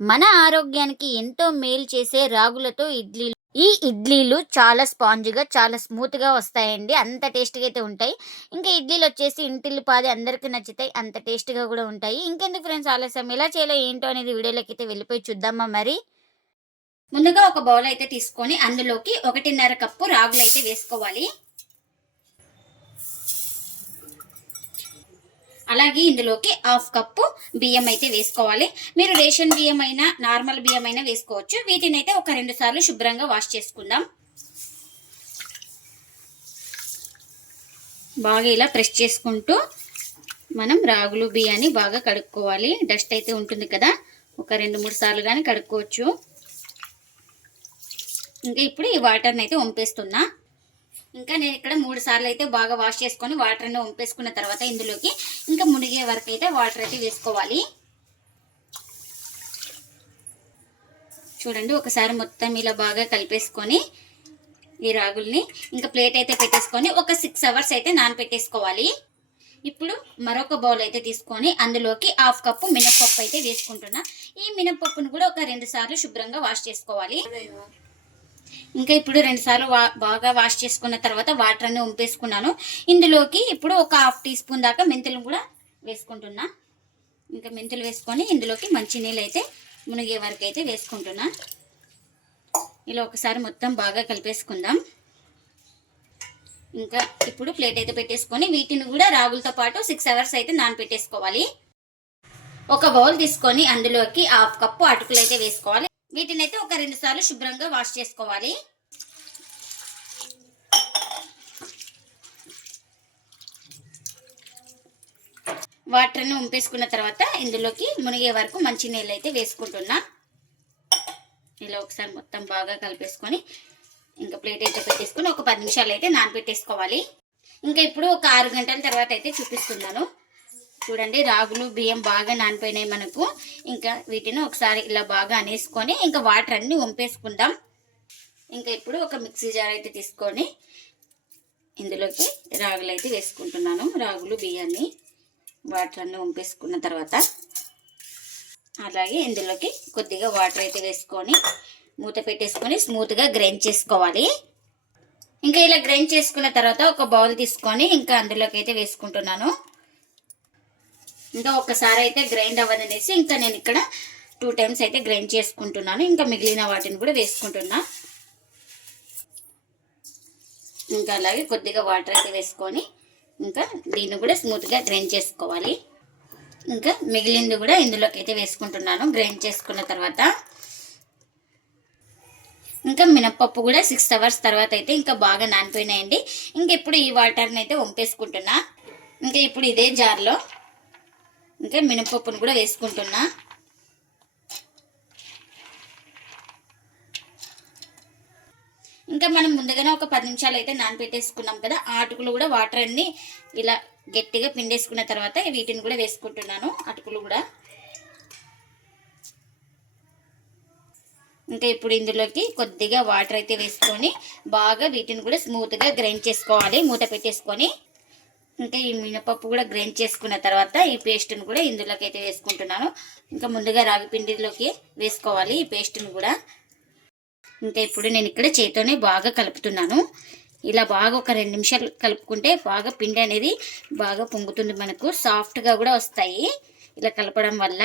మన ఆరోగ్యానికి ఎంతో మేలు చేసే రాగులతో ఇడ్లీలు. ఈ ఇడ్లీలు చాలా స్పాంజ్‌గా, చాలా స్మూత్‌గా వస్తాయండి. అంత టేస్ట్‌గా అయితే ఉంటాయి. ఇంకా ఇడ్లీలొచ్చేసి ఇంటిల్లిపాది అందరికి నచ్చుతాయి. అంత టేస్ట్‌గా గూడా ఉంటాయి. ఇంకెందుకు ఫ్రెండ్స్ ఆలస్యం, ఎలా చేయాలో ఏంటో అనేది వీడియోలోకైతే వెళ్ళిపోయి చూద్దామా మరి? ముందుగా ఒక బౌల్ అయితే తీసుకొని అందులోకి 1:30 కప్పు రాగులైతే వేసుకోవాలి. అలాగే ఇందులోకి హాఫ్ కప్పు బియ్యం అయితే వేసుకోవాలి. మీరు రేషన్ బియ్యం అయినా నార్మల్ బియ్యం అయినా వేసుకోవచ్చు. వీటిని అయితే ఒక 2 సార్లు శుభ్రంగా వాష్ చేసుకుందాం. బాగా ఇలా ప్రెస్ చేసుకుంటూ మనం రాగులు బియ్యాన్ని బాగా కడుక్కోవాలి. డస్ట్ అయితే ఉంటుంది కదా, ఒక 2-3 సార్లు కానీ కడుక్కోవచ్చు. ఇంకా ఇప్పుడు ఈ వాటర్ని అయితే వంపేస్తున్నా. ఇంకా నేను ఇక్కడ 3 సార్లు అయితే బాగా వాష్ చేసుకొని వాటర్ని వంపేసుకున్న తర్వాత ఇందులోకి ఇంకా మునిగే వరకు అయితే వాటర్ అయితే వేసుకోవాలి. చూడండి, ఒకసారి మొత్తం ఇలా బాగా కలిపేసుకొని ఈ రాగుల్ని ఇంకా ప్లేట్ అయితే పెట్టేసుకొని ఒక 6 అవర్స్ అయితే నానబెట్టేసుకోవాలి. ఇప్పుడు మరొక బౌల్ అయితే తీసుకొని అందులోకి హాఫ్ కప్పు మినపప్పు అయితే వేసుకుంటున్నా. ఈ మినపప్పును కూడా ఒక 2 సార్లు శుభ్రంగా వాష్ చేసుకోవాలి. ఇంకా ఇప్పుడు 2 సార్లు బాగా వాష్ చేసుకున్న తర్వాత వాటర్ అన్ని వంపేసుకున్నాను. ఇందులోకి ఇప్పుడు ఒక హాఫ్ టీ స్పూన్ దాకా మెంతులు కూడా వేసుకుంటున్నా. ఇంకా మెంతులు వేసుకొని ఇందులోకి మంచినీళ్ళు అయితే మునిగే వరకు అయితే వేసుకుంటున్నా. ఇలా ఒకసారి మొత్తం బాగా కలిపేసుకుందాం. ఇంకా ఇప్పుడు ప్లేట్ అయితే పెట్టేసుకొని వీటిని కూడా రాగులతో పాటు 6 అవర్స్ అయితే నానబెట్టేసుకోవాలి. ఒక బౌల్ తీసుకొని అందులోకి హాఫ్ కప్పు అటుకులు అయితే వేసుకోవాలి. వీటిని అయితే ఒక 2 సార్లు శుభ్రంగా వాష్ చేసుకోవాలి. వాటర్ని వంపేసుకున్న తర్వాత ఇందులోకి మునిగే వరకు మంచి నీళ్ళు అయితే వేసుకుంటున్నా. ఇలా ఒకసారి మొత్తం బాగా కలిపేసుకొని ఇంకా ప్లేట్ అయితే పెట్టేసుకొని ఒక 10 నిమిషాలు అయితే నానబెట్టేసుకోవాలి. ఇంకా ఇప్పుడు ఒక 6 గంటల తర్వాత అయితే చూపిస్తున్నాను. చూడండి, రాగులు బియ్యం బాగా నానిపోయినాయి మనకు. ఇంకా వీటిని ఒకసారి ఇలా బాగా అనేసుకొని ఇంకా వాటర్ అన్ని వంపేసుకుందాం. ఇంకా ఇప్పుడు ఒక మిక్సీ జార్ అయితే తీసుకొని ఇందులోకి రాగులు అయితే వేసుకుంటున్నాను. రాగులు బియ్యాన్ని వాటర్ అన్ని వంపేసుకున్న తర్వాత అలాగే ఇందులోకి కొద్దిగా వాటర్ అయితే వేసుకొని మూత పెట్టేసుకొని స్మూత్గా గ్రైండ్ చేసుకోవాలి. ఇంకా ఇలా గ్రైండ్ చేసుకున్న తర్వాత ఒక బౌల్ తీసుకొని ఇంకా అందులోకి అయితే వేసుకుంటున్నాను. ఇంకా ఒకసారి అయితే గ్రైండ్ అవ్వదనేసి ఇంకా నేను ఇక్కడ 2 టైమ్స్ అయితే గ్రైండ్ చేసుకుంటున్నాను. ఇంకా మిగిలిన వాటిని కూడా వేసుకుంటున్నా. ఇంకా అలాగే కొద్దిగా వాటర్ అయితే వేసుకొని ఇంకా దీన్ని కూడా స్మూత్గా గ్రైండ్ చేసుకోవాలి. ఇంకా మిగిలింది కూడా ఇందులోకి అయితే వేసుకుంటున్నాను గ్రైండ్ చేసుకున్న తర్వాత. ఇంకా మినపప్పు కూడా 6 అవర్స్ తర్వాత అయితే ఇంకా బాగా నానిపోయినాయండి. ఇంక ఇప్పుడు ఈ వాటర్ని అయితే వంపేసుకుంటున్నా. ఇంకా ఇప్పుడు ఇదే జార్లో ఇంకా మినపప్పును కూడా వేసుకుంటున్నా. ఇంకా మనం ముందుగానే ఒక 10 నిమిషాలు అయితే నానబెట్టేసుకున్నాం కదా, ఆ అటుకులు కూడా వాటర్ అన్ని ఇలా గట్టిగా పిండేసుకున్న తర్వాత వీటిని కూడా వేసుకుంటున్నాను. అటుకులు కూడా ఇంకా ఇప్పుడు ఇందులోకి కొద్దిగా వాటర్ అయితే వేసుకొని బాగా వీటిని కూడా స్మూత్గా గ్రైండ్ చేసుకోవాలి మూత పెట్టేసుకొని. ఇంకా ఈ మినపప్పు కూడా గ్రైండ్ చేసుకున్న తర్వాత ఈ పేస్ట్ని కూడా ఇందులోకి అయితే వేసుకుంటున్నాను. ఇంకా ముందుగా రాగి పిండిలోకి వేసుకోవాలి ఈ పేస్ట్ని కూడా. ఇంకా ఇప్పుడు నేను ఇక్కడ చేతితోనే బాగా కలుపుతున్నాను. ఇలా బాగా ఒక 2 నిమిషాలు కలుపుకుంటే బాగా పిండి అనేది బాగా పొంగుతుంది, మనకు సాఫ్ట్గా కూడా వస్తాయి ఇలా కలపడం వల్ల.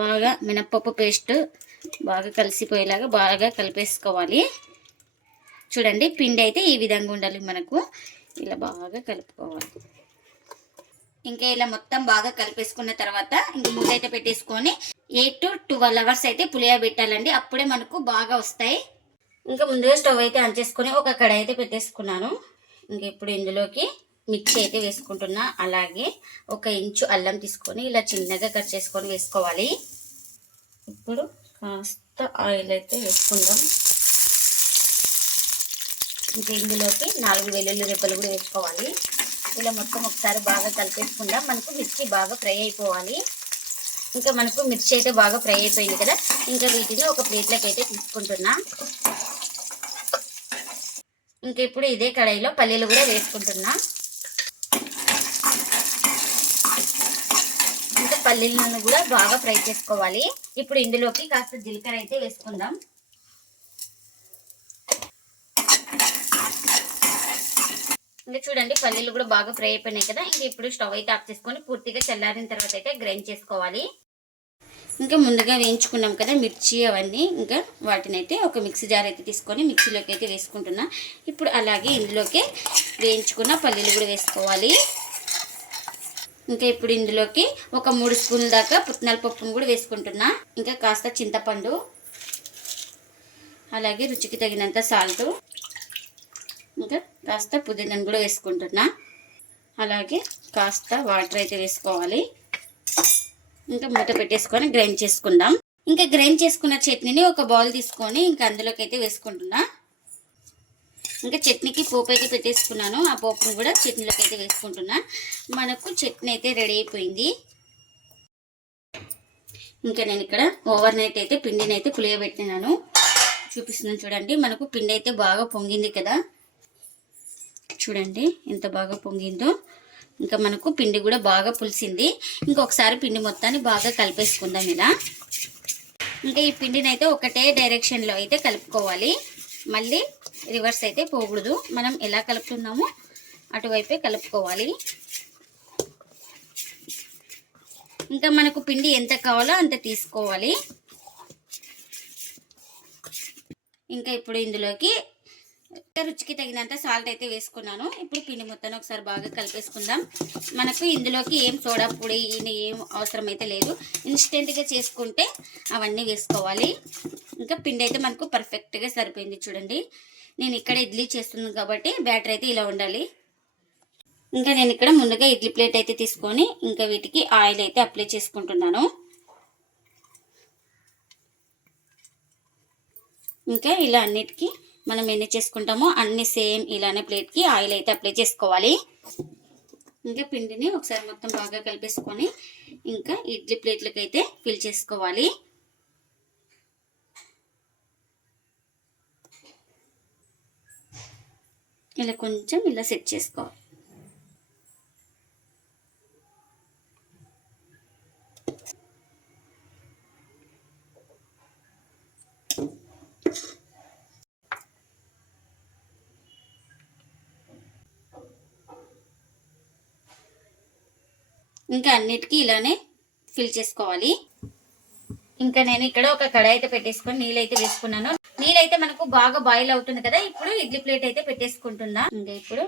బాగా మినపప్పు పేస్ట్ బాగా కలిసిపోయేలాగా బాగా కలిపేసుకోవాలి. చూడండి, పిండి అయితే ఈ విధంగా ఉండాలి మనకు. ఇలా బాగా కలుపుకోవాలి. ఇంకా ఇలా మొత్తం బాగా కలిపేసుకున్న తర్వాత ఇంక మూత అయితే పెట్టేసుకొని 8 to 12 అవర్స్ అయితే పులియబెట్టాలండి. అప్పుడే మనకు బాగా వస్తాయి. ఇంకా ముందుగా స్టవ్ అయితే ఆన్ చేసుకొని ఒక కడాయి అయితే పెట్టేసుకున్నాను. ఇంక ఇప్పుడు ఇందులోకి మిర్చి అయితే వేసుకుంటున్నా. అలాగే 1 ఇంచు అల్లం తీసుకొని ఇలా చిన్నగా కట్ చేసుకొని వేసుకోవాలి. ఇప్పుడు కాస్త ఆయిల్ అయితే వేసుకుందాం. ఇంకా ఇందులోకి 4 వెల్లుల్లి రెబ్బలు కూడా వేసుకోవాలి. ఇలా మొత్తం ఒకసారి బాగా కలిపేసుకుందాం. మనకు మిర్చి బాగా ఫ్రై అయిపోవాలి. ఇంకా మనకు మిర్చి అయితే బాగా ఫ్రై అయిపోయింది కదా, ఇంకా వీటిని ఒక ప్లేట్లోకి అయితే తీసుకుంటున్నా. ఇంకా ఇప్పుడు ఇదే కడాయిలో పల్లీలు కూడా వేసుకుంటున్నా. పల్లీలను కూడా బాగా ఫ్రై చేసుకోవాలి. ఇప్పుడు ఇందులోకి కాస్త జీలకర్ర అయితే వేసుకుందాం. ఇంకా చూడండి పల్లీలు కూడా బాగా ఫ్రై అయిపోయినాయి కదా. ఇంకా ఇప్పుడు స్టవ్ అయితే ఆఫ్ చేసుకొని పూర్తిగా చల్లారిన తర్వాత అయితే గ్రైండ్ చేసుకోవాలి. ఇంకా ముందుగా వేయించుకున్నాం కదా మిర్చి అవన్నీ, ఇంకా వాటిని అయితే ఒక మిక్సీ జార్ అయితే తీసుకొని మిక్సీలోకి అయితే వేసుకుంటున్నా. ఇప్పుడు అలాగే ఇందులోకి వేయించుకున్న పల్లీలు కూడా వేసుకోవాలి. ఇంకా ఇప్పుడు ఇందులోకి ఒక 3 స్పూన్ల దాకా పుట్నాల పప్పును కూడా వేసుకుంటున్నా. ఇంకా కాస్త చింతపండు, అలాగే రుచికి తగినంత సాల్ట్, ఇంకా కాస్త పుదీనాను కూడా వేసుకుంటున్నా. అలాగే కాస్త వాటర్ అయితే వేసుకోవాలి. ఇంకా మూత పెట్టేసుకొని గ్రైండ్ చేసుకుందాం. ఇంకా గ్రైండ్ చేసుకున్న చట్నీని ఒక బౌల్ తీసుకొని ఇంకా అందులోకి అయితే వేసుకుంటున్నా. ఇంకా చట్నీకి పోపు అయితే పెట్టేసుకున్నాను. ఆ పోపును కూడా చట్నీలోకి అయితే వేసుకుంటున్నా. మనకు చట్నీ అయితే రెడీ అయిపోయింది. ఇంకా నేను ఇక్కడ ఓవర్ నైట్ అయితే పిండిని అయితే పులియబెట్టినాను. చూపిస్తున్నాను చూడండి. మనకు పిండి అయితే బాగా పొంగింది కదా. చూడండి ఎంత బాగా పొంగిందో. ఇంకా మనకు పిండి కూడా బాగా పులిసింది. ఇంకొకసారి పిండి మొత్తాన్ని బాగా కలిపేసుకుందాం ఇలా. ఇంకా ఈ పిండిని అయితే ఒకటే డైరెక్షన్లో అయితే కలుపుకోవాలి. మళ్ళీ రివర్స్ అయితే పోకూడదు. మనం ఎలా కలుపుతున్నామో అటువైపే కలుపుకోవాలి. ఇంకా మనకు పిండి ఎంత కావాలో అంత తీసుకోవాలి. ఇంకా ఇప్పుడు ఇందులోకి రుచికి తగినంత సాల్ట్ అయితే వేసుకున్నాను. ఇప్పుడు పిండి మొత్తాన్ని ఒకసారి బాగా కలిపేసుకుందాం. మనకు ఇందులోకి ఏం సోడా పొడి ఏం అవసరం అయితే లేదు. ఇన్స్టెంట్గా చేసుకుంటే అవన్నీ వేసుకోవాలి. ఇంకా పిండి అయితే మనకు పర్ఫెక్ట్గా సరిపోయింది. చూడండి నేను ఇక్కడ ఇడ్లీ చేస్తున్నాను కాబట్టి బ్యాటర్ అయితే ఇలా ఉండాలి. ఇంకా నేను ఇక్కడ ముందుగా ఇడ్లీ ప్లేట్ అయితే తీసుకొని ఇంకా వీటికి ఆయిల్ అయితే అప్లై చేసుకుంటున్నాను. ఇంకా ఇలా అన్నిటికీ మనం ఎన్ని చేసుకుంటామో అన్ని సేమ్ ఇలానే ప్లేట్కి ఆయిల్ అయితే అప్లై చేసుకోవాలి. ఇంకా పిండిని ఒకసారి మొత్తం బాగా కలిపేసుకొని ఇంకా ఇడ్లీ ప్లేట్లకి అయితే ఫిల్ చేసుకోవాలి. ఇలా కొంచెం ఇలా సెట్ చేసుకోవాలి. ఇంకా అన్నిటికీ ఇలానే ఫిల్ చేసుకోవాలి. ఇంకా నేను ఇక్కడ ఒక కడాయి అయితే పెట్టేసుకొని నీళ్ళైతే వేసుకున్నాను. నీళ్ళైతే మనకు బాగా బాయిల్ అవుతుంది కదా. ఇప్పుడు ఇడ్లీ ప్లేట్ అయితే పెట్టేసుకుంటున్నా. ఇంకా ఇప్పుడు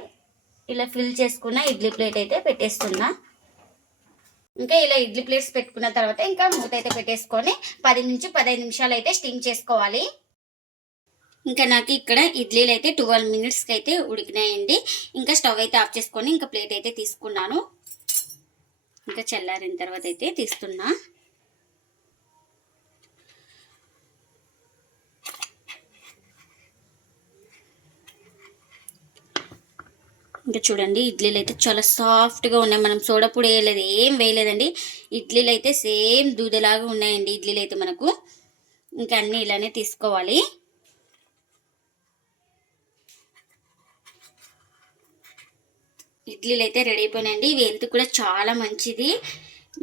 ఇలా ఫిల్ చేసుకున్న ఇడ్లీ ప్లేట్ అయితే పెట్టేస్తున్నా. ఇంకా ఇలా ఇడ్లీ ప్లేట్స్ పెట్టుకున్న తర్వాత ఇంకా మూత అయితే పెట్టేసుకొని 10 నుంచి 15 నిమిషాలు అయితే స్టీమ్ చేసుకోవాలి. ఇంకా నాకు ఇక్కడ ఇడ్లీలు అయితే 12 మినిట్స్కి అయితే ఉడికినాయండి. ఇంకా స్టవ్ అయితే ఆఫ్ చేసుకొని ఇంకా ప్లేట్ అయితే తీసుకున్నాను. ఇంకా చల్లారిన తర్వాత అయితే తీస్తున్నా. ఇంకా చూడండి ఇడ్లీలు అయితే చాలా సాఫ్ట్గా ఉన్నాయి. మనం సోడా పొడి వేయలేదు, ఏం వేయలేదండి. ఇడ్లీలు అయితే సేమ్ దూదలాగా ఉన్నాయండి ఇడ్లీలు అయితే మనకు. ఇంకా అన్నీ ఇలానే తీసుకోవాలి. ఇడ్లీలు అయితే రెడీ అయిపోయినాయండి. ఇవి హెల్త్ కూడా చాలా మంచిది.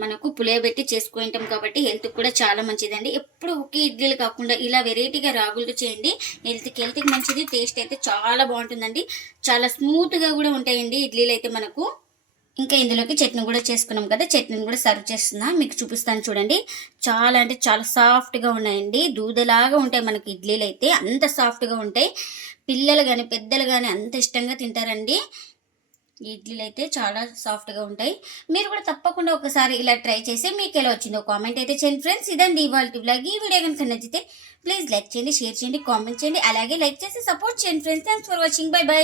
మనకు పులియబెట్టి చేసుకుంటాం కాబట్టి హెల్త్ కూడా చాలా మంచిదండి. ఎప్పుడు ఒకే ఇడ్లీలు కాకుండా ఇలా వెరైటీగా రాగులతో చేయండి. హెల్త్కి మంచిది. టేస్ట్ అయితే చాలా బాగుంటుందండి. చాలా స్మూత్గా కూడా ఉంటాయండి ఇడ్లీలు అయితే మనకు. ఇంకా ఇందులోకి చట్నీ కూడా చేసుకున్నాం కదా. చట్నీని కూడా సర్వ్ చేస్తున్నా, మీకు చూపిస్తాను చూడండి. చాలా అంటే చాలా సాఫ్ట్గా ఉన్నాయండి. దూదలాగా ఉంటాయి మనకి ఇడ్లీలు అయితే, అంత సాఫ్ట్గా ఉంటాయి. పిల్లలు కానీ పెద్దలు కానీ అంత ఇష్టంగా తింటారండి. ఈ ఇడ్లీలు అయితే చాలా సాఫ్ట్గా ఉంటాయి. మీరు కూడా తప్పకుండా ఒకసారి ఇలా ట్రై చేసి మీకు ఎలా వచ్చిందో కామెంట్ అయితే చేయండి ఫ్రెండ్స్. ఇదండి ఇవాళ వ్లాగ్. ఈ వీడియో కనుక నచ్చితే ప్లీజ్ లైక్ చేయండి, షేర్ చేయండి, కామెంట్ చేయండి, అలాగే లైక్ చేసి సపోర్ట్ చేయండి friends. Thanks for watching. By by.